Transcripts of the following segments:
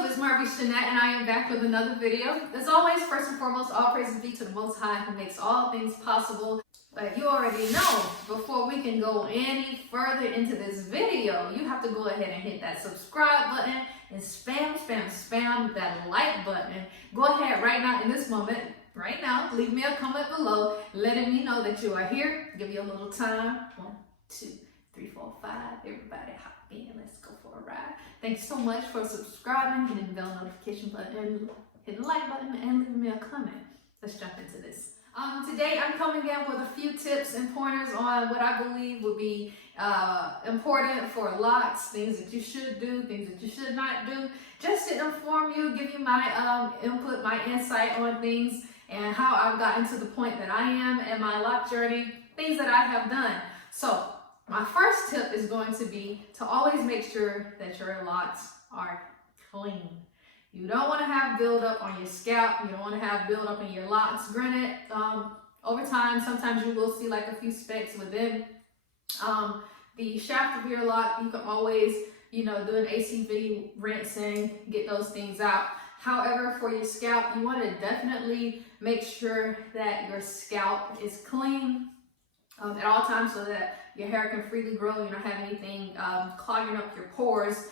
YouTube? It's Marvy Shanette, and I am back with another video. As always, first and foremost, all praises be to the Most High who makes all things possible. But you already know, before we can go any further into this video, you have to go ahead and hit that subscribe button and spam that like button. Go ahead right now, in this moment, right now, leave me a comment below, letting me know that you are here. Give you a little time. 1, 2, 3, 4, 5. Everybody hop in. Let's go for a ride. Thanks so much for subscribing, hitting the bell notification button, hitting the like button, and leaving me a comment. Let's jump into this. Today I'm coming in with a few tips and pointers on what I believe would be important for locks, things that you should do, things that you should not do, just to inform you, give you my input, my insight on things and how I've gotten to the point that I am in my lock journey, things that I have done. So my first tip is going to be to always make sure that your locks are clean. You don't want to have buildup on your scalp. You don't want to have buildup in your locks. Granted, over time, sometimes you will see like a few specks within the shaft of your lock. You can always, do an ACV rinsing, get those things out. However, for your scalp, you want to definitely make sure that your scalp is clean at all times so that your hair can freely grow. You don't have anything clogging up your pores.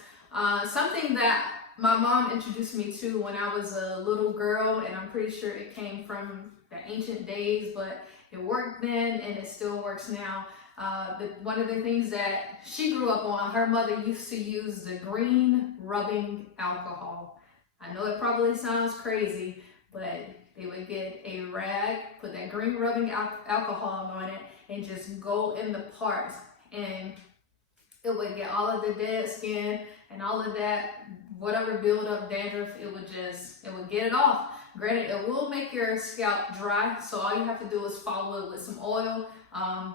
Something that my mom introduced me to when I was a little girl, and I'm pretty sure it came from the ancient days, but it worked then and it still works now. One of the things that she grew up on, her mother used to use the green rubbing alcohol. I know it probably sounds crazy, but they would get a rag, put that green rubbing alcohol on it, and just go in the parts, and it would get all of the dead skin and all of that, whatever build up dandruff, it would get it off. Granted, it will make your scalp dry, so all you have to do is follow it with some oil.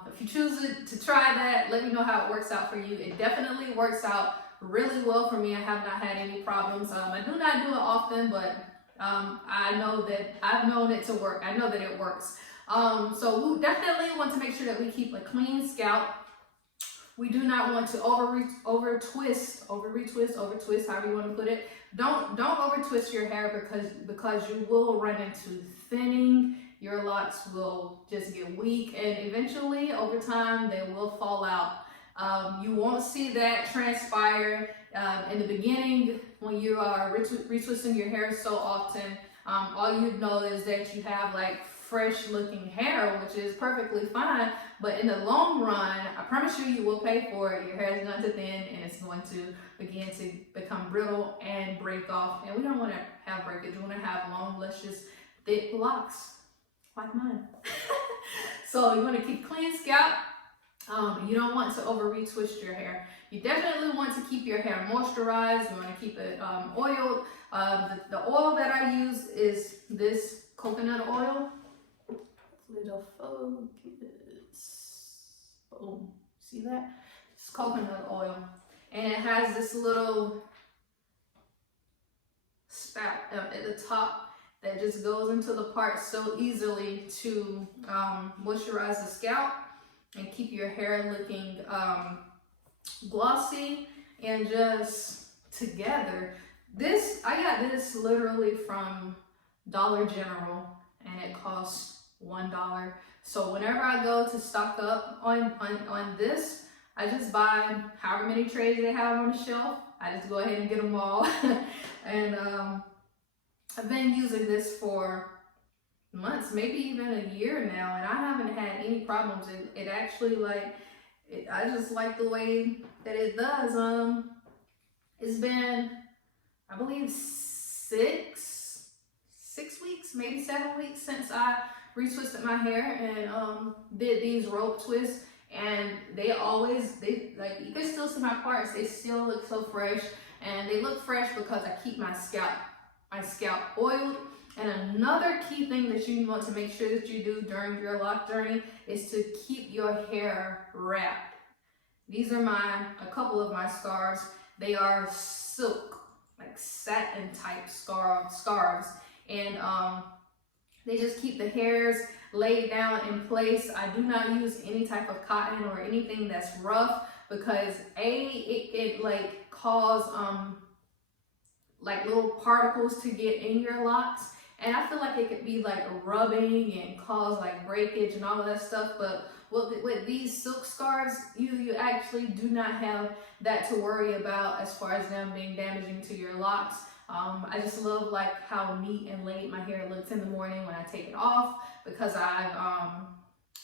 If you choose to try that, let me know how it works out for you. It definitely works out really well for me. I have not had any problems. I do not do it often, but I know that I've known it to work. I know that it works. So we definitely want to make sure that we keep a clean scalp. We do not want to over twist, however you want to put it. Don't over twist your hair because you will run into thinning. Your locks will just get weak, and eventually over time they will fall out. You won't see that transpire in the beginning when you are retwisting your hair so often. All you know is that you have like fresh looking hair, which is perfectly fine, but in the long run, I promise you, you will pay for it. Your hair is going to thin and it's going to begin to become brittle and break off, and we don't want to have breakage. We want to have long, luscious, thick locks like mine. So you want to keep clean scalp. You don't want to over retwist your hair. You definitely want to keep your hair moisturized. You want to keep it oiled. The oil that I use is this coconut oil. Little focus. Boom. See that? It's coconut oil, and it has this little spout at the top that just goes into the part so easily to moisturize the scalp and keep your hair looking glossy and just together. I got this literally from Dollar General, and it costs $1. So whenever I go to stock up on this, I just buy however many trays they have on the shelf. I just go ahead and get them all. And I've been using this for months, maybe even a year now, and I haven't had any problems. It actually I just like the way that it does. It's been, I believe, 6 weeks, maybe 7 weeks since I retwisted my hair and did these rope twists, and they like, you can still see my parts. They still look so fresh, and they look fresh because I keep my scalp oiled. And another key thing that you want to make sure that you do during your lock journey is to keep your hair wrapped. These are a couple of my scarves. They are silk, like satin type scarves, and they just keep the hairs laid down in place. I do not use any type of cotton or anything that's rough because it like cause like little particles to get in your locks. And I feel like it could be like rubbing and cause like breakage and all of that stuff. But with these silk scarves, you actually do not have that to worry about as far as them being damaging to your locks. I just love like how neat and laid my hair looks in the morning when I take it off, because I've,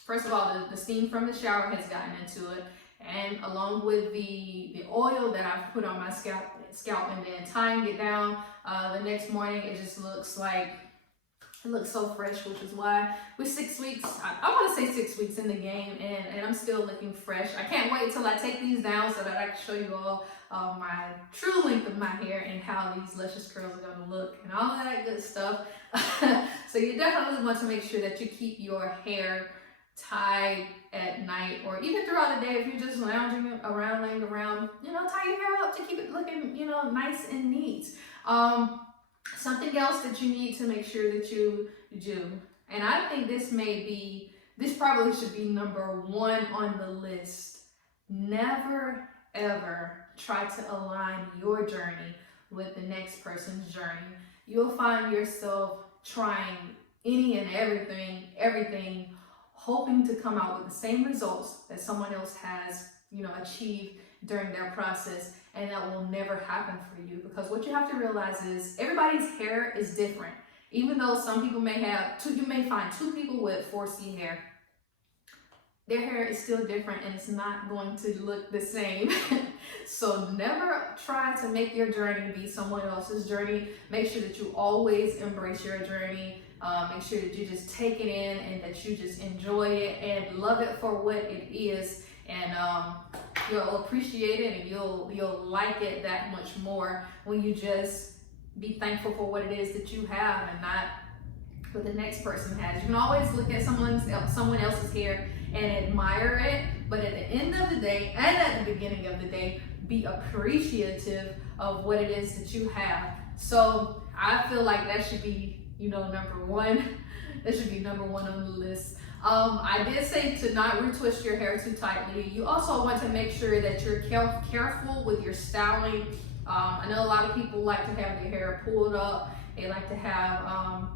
first of all, the steam from the shower has gotten into it. And along with the oil that I've put on my scalp and then tying it down the next morning, it just looks like, it looks so fresh, which is why with 6 weeks, I want to say 6 weeks in the game, and I'm still looking fresh. I can't wait till I take these down so that I can show you all my true length of my hair and how these luscious curls are going to look and all of that good stuff. So you definitely want to make sure that you keep your hair tied at night, or even throughout the day if you're just lounging around, laying around, you know, tie your hair up to keep it looking, you know, nice and neat. Something else that you need to make sure that you do, and I think this probably should be number 1 on the list. Never ever try to align your journey with the next person's journey. You'll find yourself trying any and everything, hoping to come out with the same results that someone else has, you know, achieved during their process, and that will never happen for you. Because what you have to realize is everybody's hair is different. Even though some people may have you may find 2 people with 4C hair, their hair is still different and it's not going to look the same. So never try to make your journey be someone else's journey. Make sure that you always embrace your journey. Make sure that you just take it in and that you just enjoy it and love it for what it is. And you'll appreciate it, and you'll like it that much more when you just be thankful for what it is that you have and not what the next person has. You can always look at someone else's hair and admire it, but at the end of the day and at the beginning of the day, be appreciative of what it is that you have. So I feel like that should be, you know, number 1. That should be number 1 on the list. I did say to not retwist your hair too tightly. You also want to make sure that you're careful with your styling. I know a lot of people like to have their hair pulled up. They like to have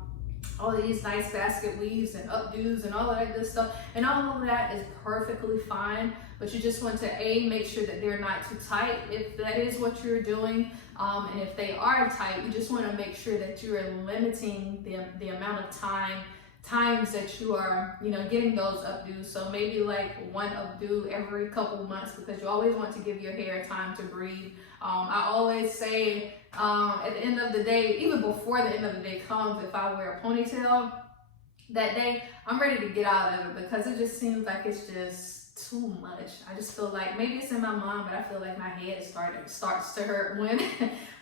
all of these nice basket weaves and updos and all of that good stuff. And all of that is perfectly fine. But you just want to make sure that they're not too tight if that is what you're doing. And if they are tight, you just want to make sure that you are limiting the amount of times that you are, you know, getting those updos. So maybe like 1 updo every couple months, because you always want to give your hair time to breathe. I always say at the end of the day, even before the end of the day comes, if I wear a ponytail that day, I'm ready to get out of it, because it just seems like it's just too much. I just feel like, maybe it's in my mind, but I feel like my head starts to hurt when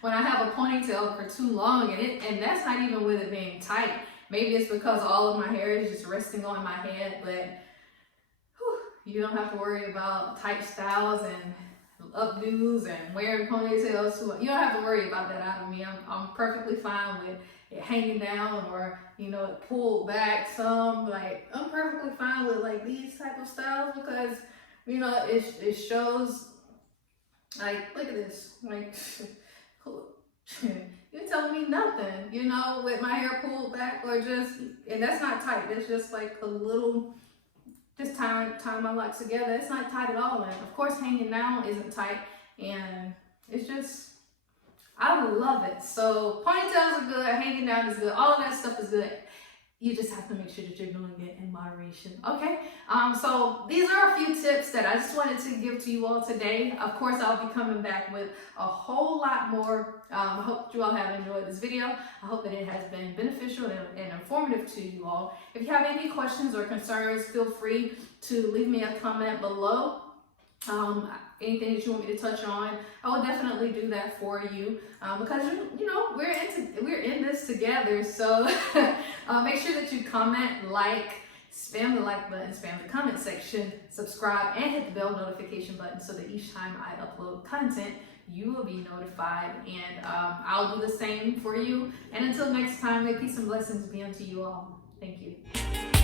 I have a ponytail for too long, and that's not even with it being tight. Maybe it's because all of my hair is just resting on my head, but you don't have to worry about tight styles and updos and wearing ponytails. You don't have to worry about that out of me. I'm perfectly fine with it hanging down, or, you know, it pulled back some. Like, I'm perfectly fine with like these type of styles, because, you know, it shows, like, look at this, like, you're telling me nothing, you know, with my hair pulled back, or just, and that's not tight. It's just like a little, just tying my locks together. It's not tight at all. And of course, hanging down isn't tight, and it's just, I love it. So ponytails are good, hanging down is good, all of that stuff is good. You just have to make sure that you're doing it in moderation, okay? So these are a few tips that I just wanted to give to you all today. Of course, I'll be coming back with a whole lot more. I hope you all have enjoyed this video. I hope that it has been beneficial and informative to you all. If you have any questions or concerns, feel free to leave me a comment below. Anything that you want me to touch on, I will definitely do that for you, because you know, we're in this together. So make sure that you comment, like, spam the like button, spam the comment section, subscribe, and hit the bell notification button so that each time I upload content, you will be notified. And I'll do the same for you. And until next time, may peace and blessings be unto you all. Thank you.